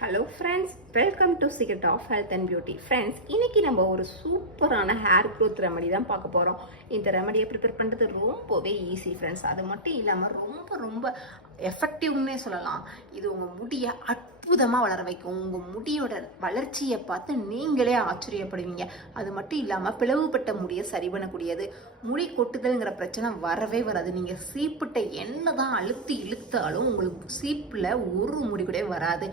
Hello friends, welcome to secret of health and beauty. Friends, இன்னைக்கு நம்ம ஒரு சூப்பரான ஹேர் க்ரோத் ரெமடி தான் பார்க்க போகிறோம். இந்த ரெமடியை ப்ரிப்பேர் பண்ணுறது ரொம்பவே ஈஸி ஃப்ரெண்ட்ஸ். அது மட்டும் இல்லாமல் ரொம்ப ரொம்ப எஃபெக்டிவ்னே சொல்லலாம். இது உங்கள் முடியை அற்புதமாக வளர வைக்கும். உங்கள் முடியோட வளர்ச்சியை பார்த்து நீங்களே ஆச்சரியப்படுவீங்க. அது மட்டும் இல்லாமல் பிளவுபட்ட முடியை சரி பண்ணக்கூடியது. முடி கொட்டுதல்ங்கிற பிரச்சனை வரவே வராது. நீங்கள் சீப்பிட்ட என்ன தான் அழுத்தி இழுத்தாலும் உங்களுக்கு சீப்பில் ஒரு முடி கூட வராது.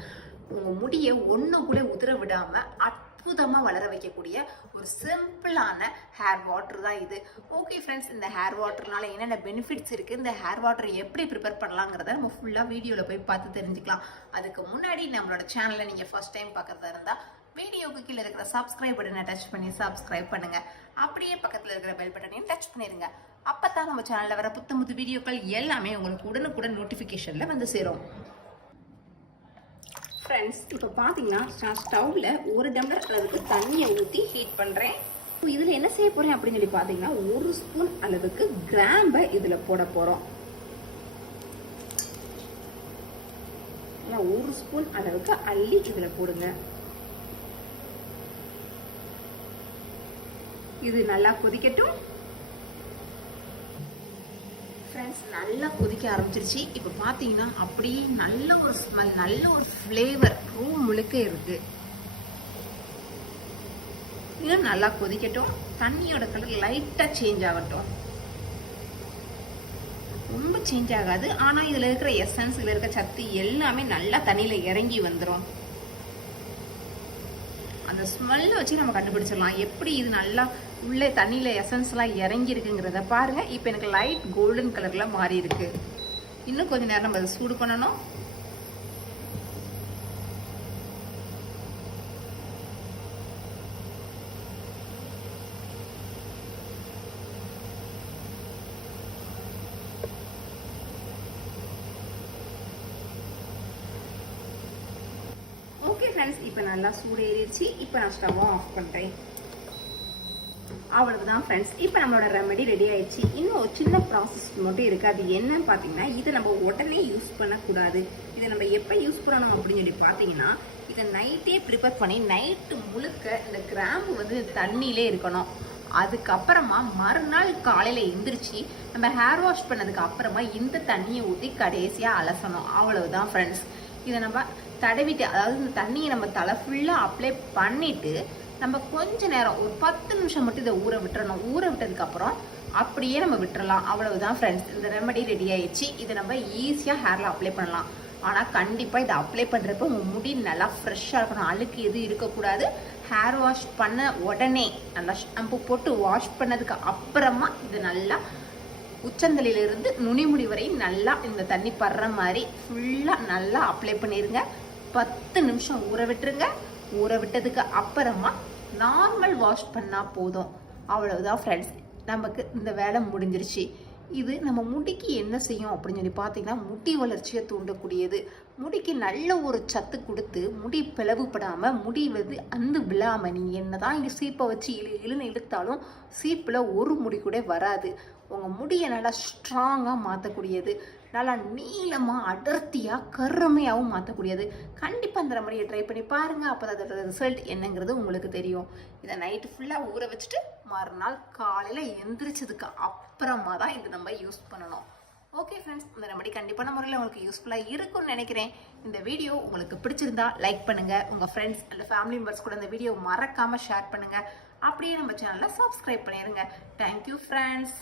உங்கள் முடியை ஒன்று கூட உதிர விடாமல் அற்புதமாக வளர வைக்கக்கூடிய ஒரு சிம்பிளான ஹேர் வாட்டர் தான் இது. ஓகே ஃப்ரெண்ட்ஸ், இந்த ஹேர் வாட்டர்னால என்னென்ன பெனிஃபிட்ஸ் இருக்குது, இந்த ஹேர் வாட்டரை எப்படி ப்ரிப்பேர் பண்ணலாங்கிறத நம்ம ஃபுல்லாக வீடியோவில் போய் பார்த்து தெரிஞ்சுக்கலாம். அதுக்கு முன்னாடி நம்மளோட சேனலை நீங்கள் ஃபர்ஸ்ட் டைம் பார்க்குறதா இருந்தால் வீடியோக்கு கீழே இருக்கிற சப்ஸ்கிரைப் பட்டனை டச் பண்ணி சப்ஸ்கிரைப் பண்ணுங்கள். அப்படியே பக்கத்தில் இருக்கிற பெல் பட்டனையும் டச் பண்ணிடுங்க. அப்போ தான் நம்ம சேனலில் வர புத்தமுது வீடியோக்கள் எல்லாமே உங்களுக்கு உடனுக்குடன் நோட்டிஃபிகேஷனில் வந்து சேரும். ஃப்ரெண்ட்ஸ், இப்போ பார்த்தீங்கன்னா நான் ஸ்டவ்வில் 1 டம்ளர் அளவுக்கு தண்ணியை ஊற்றி ஹீட் பண்ணுறேன். இதில் என்ன செய்ய போகிறேன் அப்படின்னு சொல்லி பார்த்தீங்கன்னா 1 ஸ்பூன் அளவுக்கு கிராம்பை இதில் போட போகிறோம். 1 ஸ்பூன் அளவுக்கு அள்ளி இதில் போடுங்க. இது நல்லா கொதிக்கட்டும். ஃப்ரெண்ட்ஸ், நல்லா கொதிக்க ஆரம்பிச்சிருச்சு. இப்போ பார்த்தீங்கன்னா அப்படியே நல்ல ஒரு ஸ்மெல், நல்ல ஒரு ஃப்ளேவர் ரூம் முழுக்க இருக்கு. இன்னும் நல்லா கொதிக்கட்டும். தண்ணியோட கலர் லைட்டாக சேஞ்ச் ஆகட்டும். ரொம்ப சேஞ்ச் ஆகாது, ஆனால் இதில் இருக்கிற எசன்ஸ், இதில் இருக்கிற சத்து எல்லாமே நல்லா தண்ணியில் இறங்கி வந்துடும். அந்த ஸ்மெல்லை வச்சு நம்ம கண்டுபிடிச்சிடலாம் எப்படி இது நல்லா உள்ளே தண்ணியில் எசன்ஸ்லாம் இறங்கி இருக்குங்கிறத பாருங்கள். இப்போ எனக்கு லைட் கோல்டன் கலரில் மாறி இருக்கு. இன்னும் கொஞ்சம் நேரம் நம்ம அதை சூடு பண்ணணும். ஓகே ஃப்ரெண்ட்ஸ், இப்போ நல்லா சூடு ஏறிடுச்சு. இப்போ நான் ஸ்டவ்வை ஆஃப் பண்ணுறேன். அவ்வளவுதான் ஃப்ரெண்ட்ஸ், இப்போ நம்மளோட ரெமெடி ரெடி ஆயிடுச்சு. இன்னும் ஒரு சின்ன ப்ராசஸ் மட்டும் இருக்குது. அது என்னன்னு பார்த்தீங்கன்னா, இதை நம்ம உடனே யூஸ் பண்ணக்கூடாது. இதை நம்ம எப்போ யூஸ் பண்ணணும் அப்படின்னு சொல்லி பார்த்தீங்கன்னா, இதை நைட்டே ப்ரிப்பேர் பண்ணி நைட்டு முழுக்க இந்த கிராம்பு வந்து தண்ணியிலே இருக்கணும். அதுக்கப்புறமா மறுநாள் காலையில் எந்திரிச்சு நம்ம ஹேர் வாஷ் பண்ணதுக்கு அப்புறமா இந்த தண்ணியை ஊற்றி கடைசியாக அலசணும். அவ்வளவுதான் ஃப்ரெண்ட்ஸ். இதை நம்ம தடவிட்டு, அதாவது இந்த தண்ணியை நம்ம தலை ஃபுல்லாக அப்ளை பண்ணிவிட்டு நம்ம கொஞ்ச நேரம் ஒரு 10 நிமிஷம் மட்டும் இதை ஊற விட்டுறணும். ஊற விட்டதுக்கப்புறம் அப்படியே நம்ம விட்டுறலாம். அவ்வளவுதான் ஃப்ரெண்ட்ஸ், இந்த ரெமடி ரெடி ஆயிடுச்சு. இதை நம்ம ஈஸியாக ஹேரில் அப்ளை பண்ணலாம். ஆனால் கண்டிப்பாக இதை அப்ளை பண்ணுறப்ப உங்கள் முடி நல்லா ஃப்ரெஷ்ஷாக இருக்கணும். அழுக்கு எதுவும் இருக்கக்கூடாது. ஹேர் வாஷ் பண்ண உடனே நல்லா ஷாம்பு போட்டு வாஷ் பண்ணதுக்கு அப்புறமா இது நல்லா உச்சந்தலையிலிருந்து நுனிமுடி வரை நல்லா இந்த தண்ணி படுற மாதிரி ஃபுல்லாக நல்லா அப்ளை பண்ணிடுங்க. 10 நிமிஷம் ஊற விட்டுருங்க. ஊற விட்டதுக்கு அப்புறமா நார்மல் வாஷ் பண்ணால் போதும். அவ்வளவுதான் ஃப்ரெண்ட்ஸ், நமக்கு இந்த வேலை முடிஞ்சிருச்சு. இது நம்ம முடிக்கு என்ன செய்யும் அப்படின்னு சொல்லி பார்த்தீங்கன்னா, முடி வளர்ச்சியை தூண்டக்கூடியது. முடிக்கு நல்ல ஒரு சத்து கொடுத்து முடி பிளவுபடாமல், முடி வந்து அந்து விழாமல், நீங்கள் என்ன தான் இங்கே சீப்பை வச்சு இழுன்னு இழுத்தாலும் சீப்பில் ஒரு முடி கூட வராது. உங்கள் முடியை நல்லா ஸ்ட்ராங்காக மாற்றக்கூடியது. நல்லா நீளமாக அடர்த்தியாக கருமையாகவும் மாற்றக்கூடியது. கண்டிப்பாக அந்த ரெமடியை ட்ரை பண்ணி பாருங்கள். அப்போ அதோட ரிசல்ட் என்னங்கிறது உங்களுக்கு தெரியும். இதை நைட்டு ஃபுல்லாக ஊற வச்சுட்டு மறுநாள் காலையில் எந்திரிச்சதுக்கு அப்புறமா தான் இது நம்ம யூஸ் பண்ணணும். ஓகே ஃப்ரெண்ட்ஸ், இந்த ரெமடி கண்டிப்பான முறையில் உங்களுக்கு யூஸ்ஃபுல்லாக இருக்கும்னு நினைக்கிறேன். இந்த வீடியோ உங்களுக்கு பிடிச்சிருந்தா லைக் பண்ணுங்கள். உங்கள் ஃப்ரெண்ட்ஸ் அல்ல ஃபேமிலி மெம்பர்ஸ் கூட இந்த வீடியோ மறக்காமல் ஷேர் பண்ணுங்கள். அப்படியே நம்ம சேனலை சப்ஸ்கிரைப் பண்ணிடுங்க. Thank you friends.